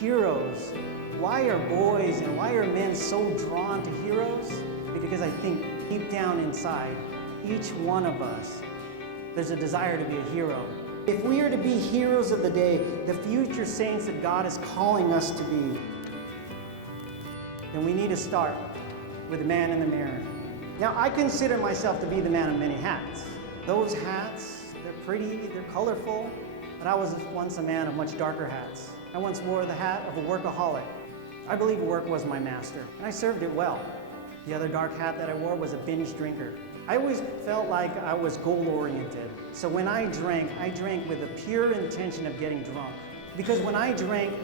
Heroes. Why are boys and why are men so drawn to heroes? Because I think deep down inside, each one of us, there's a desire to be a hero. If we are to be heroes of the day, the future saints that God is calling us to be, then we need to start with the man in the mirror. Now, I consider myself to be the man of many hats. Those hats, they're pretty, they're colorful, but I was once a man of much darker hats. I once wore the hat of a workaholic. I believe work was my master, and I served it well. The other dark hat that I wore was a binge drinker. I always felt like I was goal-oriented. So when I drank with the pure intention of getting drunk. Because when I drank,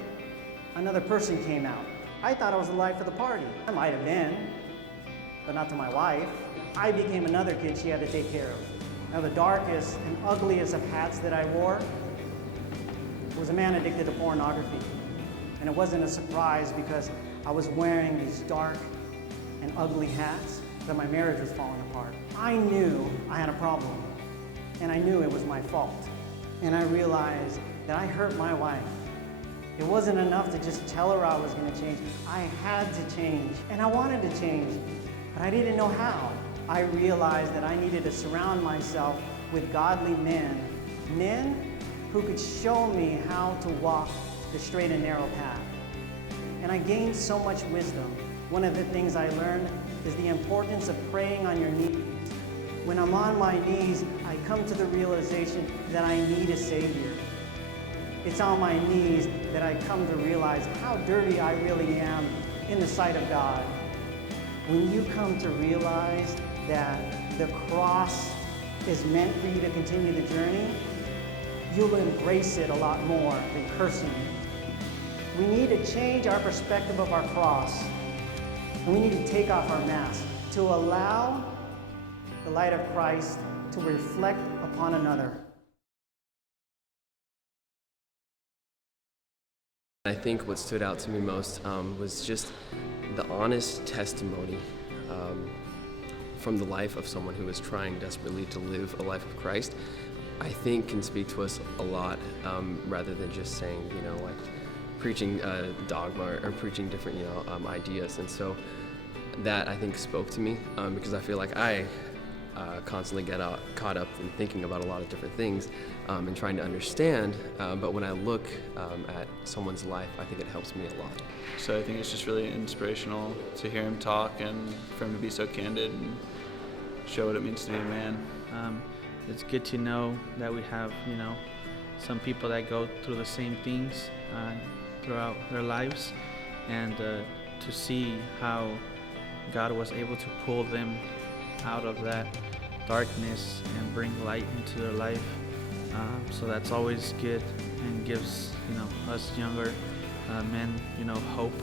another person came out. I thought I was the life of the party. I might have been, but not to my wife. I became another kid she had to take care of. Now the darkest and ugliest of hats that I wore was a man addicted to pornography. And it wasn't a surprise because I was wearing these dark and ugly hats that my marriage was falling apart. I knew I had a problem, and I knew it was my fault. And I realized that I hurt my wife. It wasn't enough to just tell her I was going to change. I had to change, and I wanted to change, but I didn't know how. I realized that I needed to surround myself with godly men who could show me how to walk the straight and narrow path. And I gained so much wisdom. One of the things I learned is the importance of praying on your knees. When I'm on my knees, I come to the realization that I need a Savior. It's on my knees that I come to realize how dirty I really am in the sight of God. When you come to realize that the cross is meant for you to continue the journey, you'll embrace it a lot more than cursing it. We need to change our perspective of our cross, and we need to take off our mask to allow the light of Christ to reflect upon another. I think what stood out to me most was just the honest testimony from the life of someone who is trying desperately to live a life of Christ. I think can speak to us a lot rather than just saying, like preaching dogma or preaching different, ideas. And so that I think spoke to me because I feel like I constantly get caught up in thinking about a lot of different things and trying to understand. But when I look at someone's life, I think it helps me a lot. So I think it's just really inspirational to hear him talk and for him to be so candid and show what it means to be a man. It's good to know that we have, some people that go through the same things throughout their lives, and to see how God was able to pull them out of that darkness and bring light into their life. So that's always good and gives, us younger men, hope.